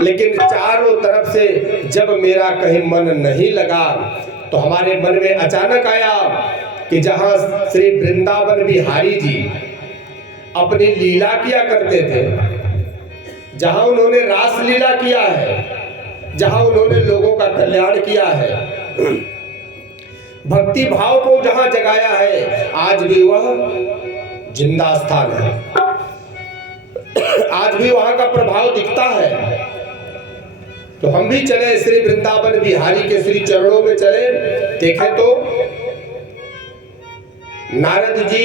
लेकिन चारों तरफ से जब मेरा कहीं मन नहीं लगा तो हमारे मन में अचानक आया कि जहां श्री वृंदावन बिहारी जी अपनी लीला किया करते थे, जहां उन्होंने रास लीला किया है, जहां उन्होंने लोगों का कल्याण किया है, भक्ति भाव को जहां जगाया है, आज भी वह जिंदा स्थान है। आज भी वहां का प्रभाव दिखता है। तो हम भी चले श्री वृंदावन बिहारी के श्री चरणों में चले। देखें तो नारद जी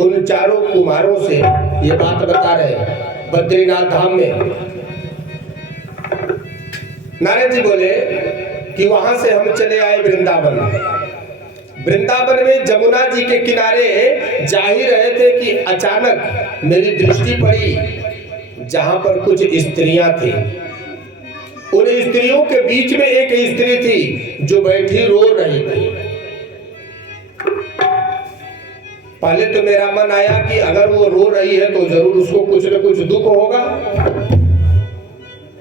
उन चारों कुमारों से ये बात बता रहे हैं बद्रीनाथ धाम में। नारद जी बोले कि वहां से हम चले आए वृंदावन। वृंदावन में जमुना जी के किनारे जा ही रहे थे कि अचानक मेरी दृष्टि पड़ी जहां पर कुछ स्त्रियां थी। उन स्त्रियों के बीच में एक स्त्री थी जो बैठी रो रही थी। पहले तो मेरा मन आया कि अगर वो रो रही है तो जरूर उसको कुछ न कुछ दुख होगा।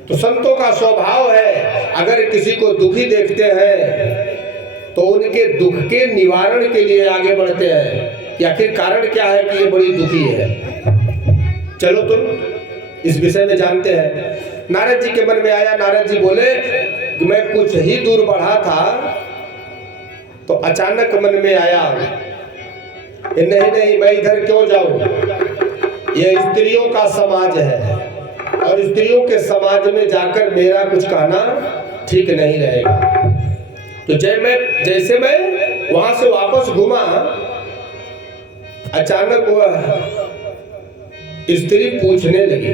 तो संतों का स्वभाव है, अगर किसी को दुखी देखते हैं तो उनके दुख के निवारण के लिए आगे बढ़ते हैं कि आखिर कारण क्या है कि ये बड़ी दुखी है। चलो तुम इस विषय में जानते हैं। नारद जी के मन में आया। नारद जी बोले कि मैं कुछ ही दूर बढ़ा था तो अचानक मन में आया नहीं मैं इधर क्यों जाऊं, ये स्त्रियों का समाज है और स्त्रियों के समाज में जाकर मेरा कुछ कहना ठीक नहीं रहेगा। तो जैसे मैं वहां से वापस घूमा, अचानक वह स्त्री पूछने लगी,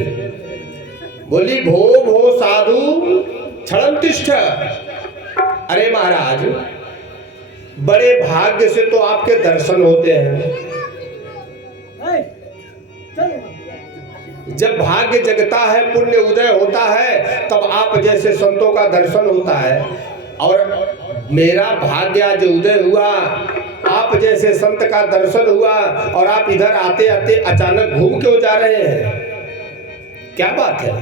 बोली भो भो साधु क्षणम तिष्ठ। अरे महाराज, बड़े भाग्य से तो आपके दर्शन होते हैं। जब भाग्य जगता है, पुण्य उदय होता है, तब आप जैसे संतों का दर्शन होता है। और मेरा भाग्य आज उदय हुआ, आप जैसे संत का दर्शन हुआ और आप इधर आते आते अचानक घूम क्यों जा रहे हैं, क्या बात है?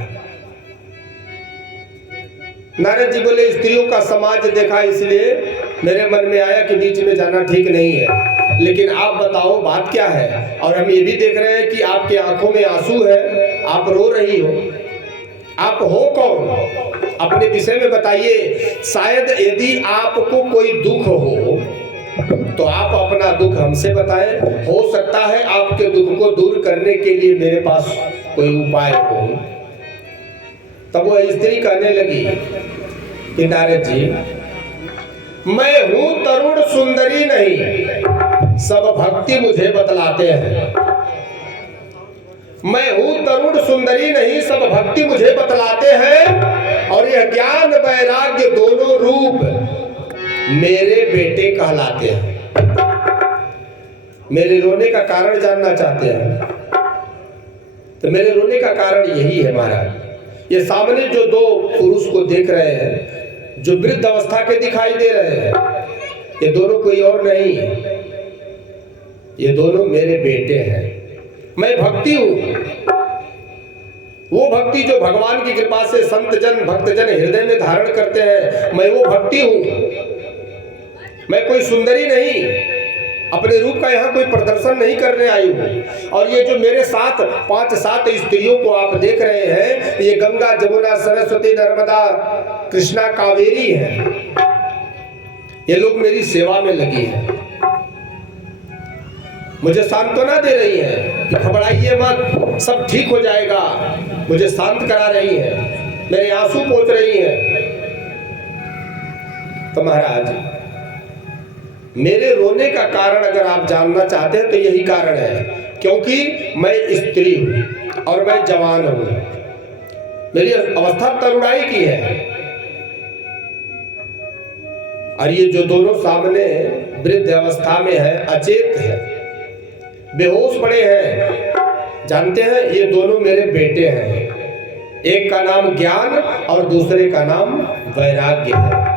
नारद जी बोले स्त्रियों का समाज देखा इसलिए मेरे मन में आया कि बीच में जाना ठीक नहीं है। लेकिन आप बताओ बात क्या है? और हम ये भी देख रहे हैं कि आपके आंखों में आंसू है, आप रो रही हो। आप हो कौन? अपने विषय में बताइए। शायद यदि आपको कोई दुख हो तो आप अपना दुख हमसे बताएं। हो सकता है आपके दुख को दूर करने के लिए मेरे पास कोई उपाय हो। तब वह स्त्री कहने लगी कि नारद जी, मैं हूं तरुण सुंदरी नहीं, सब भक्ति मुझे बतलाते हैं। मैं हूं तरुण सुंदरी नहीं, सब भक्ति मुझे बतलाते हैं। और यह ज्ञान वैराग्य दोनों रूप मेरे बेटे कहलाते हैं। मेरे रोने का कारण जानना चाहते हैं? तो मेरे रोने का कारण यही है महाराज। ये सामने जो दो पुरुष को देख रहे हैं, जो वृद्ध अवस्था के दिखाई दे रहे हैं, ये दोनों कोई और नहीं, ये दोनों मेरे बेटे हैं। मैं भक्ति हूं, वो भक्ति जो भगवान की कृपा से संत जन भक्त जन हृदय में धारण करते हैं, मैं वो भक्ति हूं। मैं कोई सुंदरी नहीं, अपने रूप का यहाँ कोई प्रदर्शन नहीं करने आई हूँ। और ये जो मेरे साथ 5-7 स्त्रियों को आप देख रहे हैं, ये गंगा जमुना सरस्वती नर्मदा कृष्णा कावेरी हैं। ये लोग मेरी सेवा में लगी हैं, मुझे सांत्वना दे रही हैं कि घबराइए मत, सब ठीक हो जाएगा। मुझे शांत करा रही हैं, मेरे आंसू पोंछ रही हैं। तो महाराज, मेरे रोने का कारण अगर आप जानना चाहते हैं तो यही कारण है, क्योंकि मैं स्त्री हूं और मैं जवान हूं। मेरी अवस्था तरुणाई की है। और ये जो दोनों सामने वृद्ध अवस्था में है, अचेत है, बेहोश पड़े हैं, जानते हैं ये दोनों मेरे बेटे हैं। एक का नाम ज्ञान और दूसरे का नाम वैराग्य है।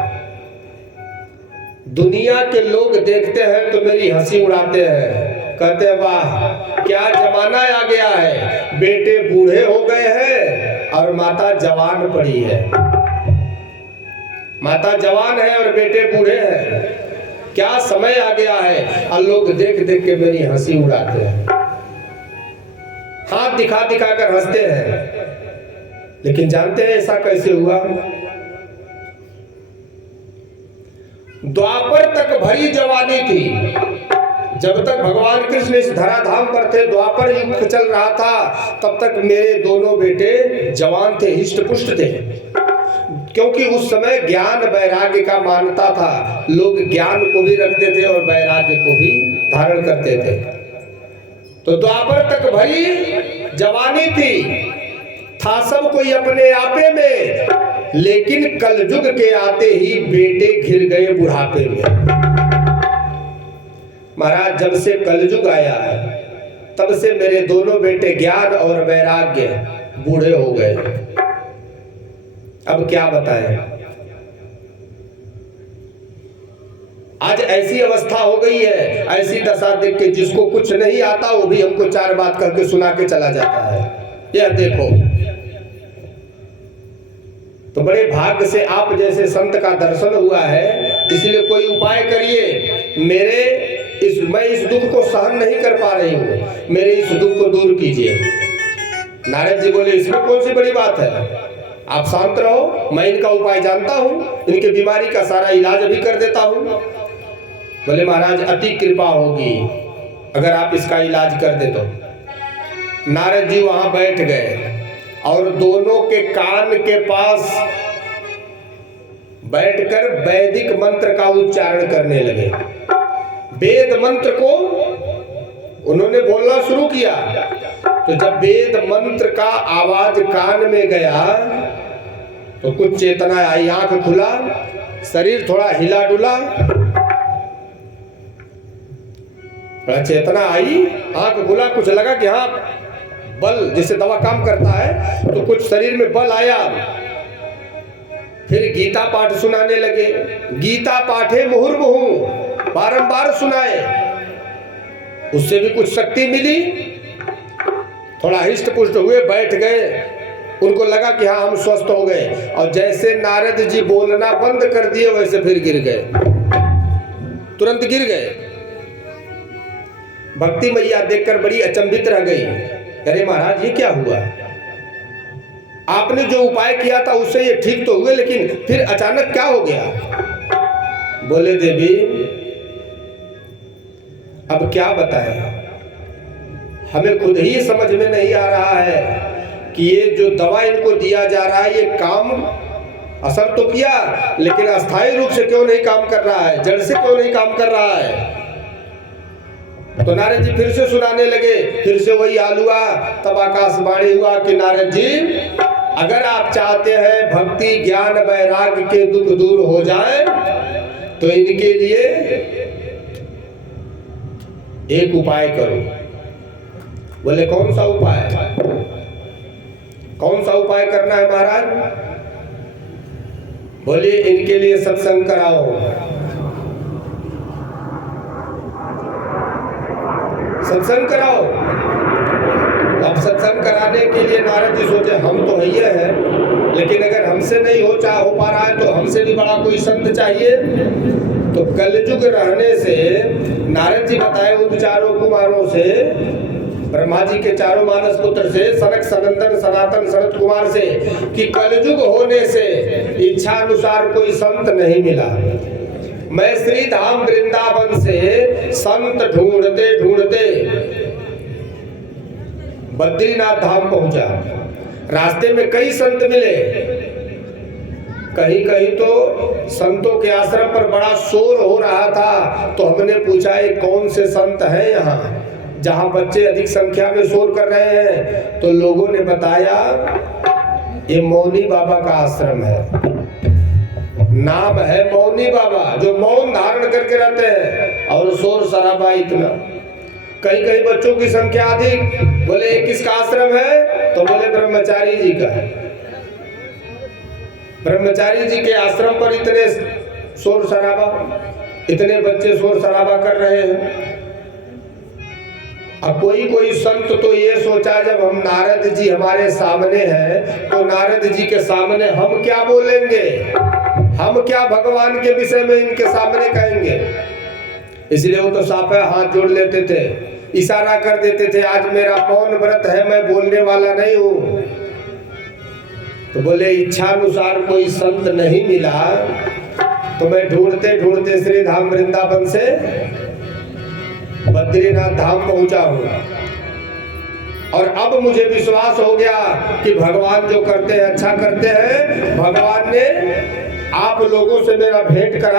दुनिया के लोग देखते हैं तो मेरी हंसी उड़ाते हैं, कहते हैं वाह क्या जमाना आ गया है, बेटे बूढ़े हो गए हैं और माता जवान पड़ी है। माता जवान है और बेटे बूढ़े हैं। क्या समय आ गया है। और लोग देख देख के मेरी हंसी उड़ाते हैं, हाथ दिखा दिखा कर हंसते हैं। लेकिन जानते हैं ऐसा कैसे हुआ? द्वापर तक भरी जवानी थी। जब तक भगवान कृष्ण इस धराधाम पर थे, द्वापर युग चल रहा था, तब तक मेरे दोनों बेटे जवान थे, हिष्ट पुष्ट थे। क्योंकि उस समय ज्ञान वैराग्य का मान्यता था। लोग ज्ञान को भी रखते थे और वैराग्य को भी धारण करते थे। तो द्वापर तक भरी जवानी थी, था सब कोई अपने आपे में, लेकिन कलयुग के आते ही बेटे घिर गए बुढ़ापे में। महाराज जब से कलयुग आया है, तब से मेरे दोनों बेटे ज्ञान और वैराग्य बूढ़े हो गए। अब क्या बताएं। आज ऐसी अवस्था हो गई है, ऐसी दशा देख के जिसको कुछ नहीं आता वो भी हमको चार बात करके सुना के चला जाता है। यह देखो, तो बड़े भाग्य से आप जैसे संत का दर्शन हुआ है, इसलिए कोई उपाय करिए। मैं इस दुख को सहन नहीं कर पा रही हूँ, मेरे इस दुख को दूर कीजिए। नारद जी बोले, इसमें कौन सी बड़ी बात है, आप शांत रहो, मैं इनका उपाय जानता हूँ, इनके बीमारी का सारा इलाज भी कर देता हूँ। बोले महाराज अति कृपा होगी अगर आप इसका इलाज कर दे तो। नारद जी वहां बैठ गए और दोनों के कान के पास बैठकर वैदिक मंत्र का उच्चारण करने लगे। वेद मंत्र को उन्होंने बोलना शुरू किया। तो जब वेद मंत्र का आवाज कान में गया तो कुछ चेतना आई, आंख खुला, शरीर थोड़ा हिला डुला, चेतना आई, आंख खुला, कुछ लगा कि हाँ बल, जैसे दवा काम करता है, तो कुछ शरीर में बल आया। फिर गीता पाठ सुनाने लगे। गीता पाठे मुहुर्मुहु, बारंबार सुनाए, उससे भी कुछ शक्ति मिली। थोड़ा हिष्ट पुष्ट हुए, बैठ गए, उनको लगा कि हाँ हम स्वस्थ हो गए। और जैसे नारद जी बोलना बंद कर दिए वैसे फिर गिर गए, तुरंत गिर गए। भक्ति मैया देखकर बड़ी अचंभित रह गई। अरे महाराज ये क्या हुआ, आपने जो उपाय किया था उससे ये ठीक तो हुए, लेकिन फिर अचानक क्या हो गया? बोले देवी अब क्या बताएं, हमें खुद ही समझ में नहीं आ रहा है कि ये जो दवा इनको दिया जा रहा है ये काम असर तो किया, लेकिन अस्थायी रूप से क्यों नहीं काम कर रहा है, जड़ से क्यों नहीं काम कर रहा है। तो नारद जी फिर से सुनाने लगे, फिर से वही हाल हुआ। तब आकाशवाणी हुआ कि नारद जी अगर आप चाहते हैं भक्ति ज्ञान वैराग्य के दुख दूर हो जाए तो इनके लिए एक उपाय करो। बोले कौन सा उपाय, कौन सा उपाय करना है महाराज? बोले इनके लिए सत्संग कराओ। सत्संग कराओ। अब सत्संग कराने के लिए नारद जी सोचे हम तो ही हैं, लेकिन अगर हमसे नहीं हो पा रहा है तो हमसे भी बड़ा कोई संत चाहिए। तो कलयुग रहने से नारद जी बताए उन चारों कुमारों से, ब्रह्मा जी के चारों मानस पुत्र से, सनक सनंदन सनातन सनत कुमार से, कि कलयुग होने से इच्छा अनुसार कोई संत नहीं मिला। मैं श्री धाम वृंदावन से संत ढूंढते ढूंढते बद्रीनाथ धाम पहुंचा। रास्ते में कई संत मिले, कहीं कहीं तो संतों के आश्रम पर बड़ा शोर हो रहा था। तो हमने पूछा ये कौन से संत हैं यहाँ जहाँ बच्चे अधिक संख्या में शोर कर रहे हैं? तो लोगों ने बताया ये मौनी बाबा का आश्रम है, नाम है मौनी बाबा, जो मौन धारण करके रहते हैं और शोर शराबा इतना। कहीं कहीं बच्चों की संख्या अधिक। बोले किसका आश्रम है? तो बोले ब्रह्मचारी जी का है। ब्रह्मचारी जी के आश्रम पर इतने शोर शराबा, इतने बच्चे शोर शराबा कर रहे हैं। अब कोई संत तो ये सोचा, जब हम नारद जी हमारे सामने हैं तो नारद जी के सामने हम क्या बोलेंगे, हम क्या भगवान के विषय में इनके सामने कहेंगे। इसलिए वो तो साफ है, हाथ जोड़ लेते थे, इशारा कर देते थे, आज मेरा मौन व्रत है, मैं बोलने वाला नहीं हूं। तो बोले इच्छानुसार कोई संत नहीं मिला तो मैं ढूंढते ढूंढते श्री धाम वृंदावन से बद्रीनाथ धाम पहुंचा हूं। और अब मुझे विश्वास हो गया कि भगवान जो करते हैं अच्छा करते हैं। भगवान ने आप लोगों से मेरा भेंट करा